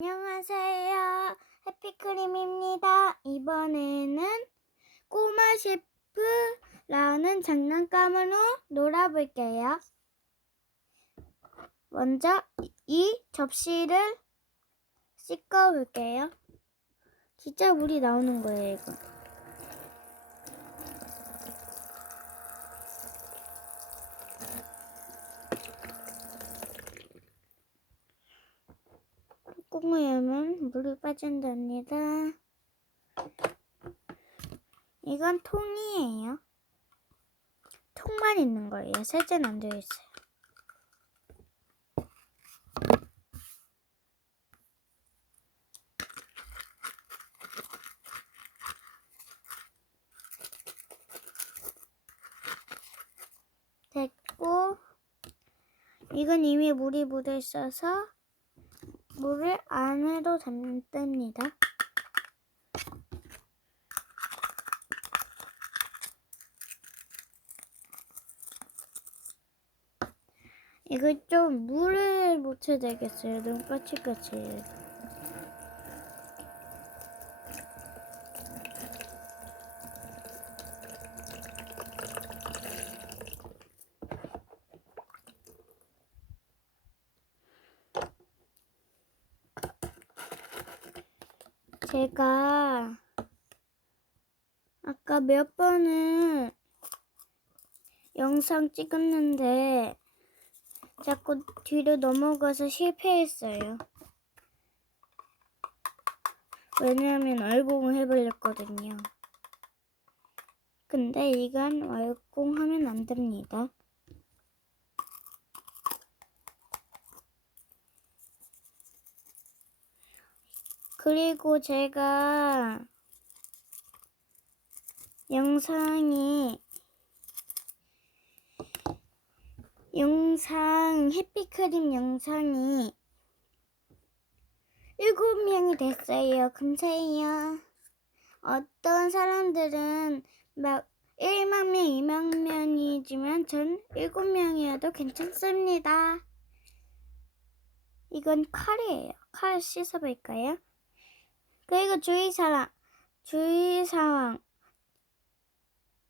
안녕하세요. 해피크림입니다. 이번에는 꼬마 셰프라는 장난감으로 놀아볼게요. 먼저 이 접시를 씻어볼게요. 진짜 물이 나오는 거예요, 이거. 꽁무염은 물이 빠진답니다. 이건 통이에요. 통만 있는 거예요. 세제는 안 되어 있어요. 됐고, 이건 이미 물이 묻어 있어서 물을 안으로 담습니다. 이거 좀 물을 묻혀야 되겠어요. 너무 까칠까칠 제가 아까 몇 번은 영상 찍었는데 자꾸 뒤로 넘어가서 실패했어요. 왜냐하면 얼공을 해버렸거든요. 근데 이건 얼공하면 안 됩니다. 그리고 제가 영상이 영상 해피크림 영상이 일곱 명이 됐어요. 감사해요. 어떤 사람들은 막 1만 명, 2만 명이지만 전 7명이어도 괜찮습니다. 이건 칼이에요. 칼 씻어볼까요? 그리고 주의 사항, 주의 사항.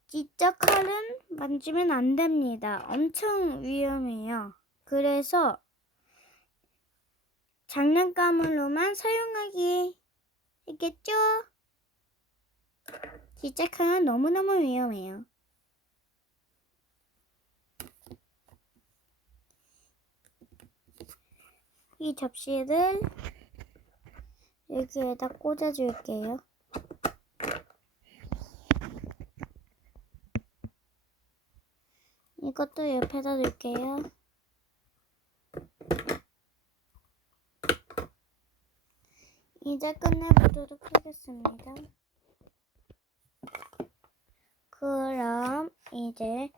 진짜 칼은 만지면 안 됩니다. 엄청 위험해요. 그래서 장난감으로만 사용하기 했겠죠? 진짜 칼은 너무너무 위험해요. 이 접시를 여기에다 꽂아줄게요. 이것도 옆에다 둘게요. 이제 끝내보도록 하겠습니다. 그럼 이제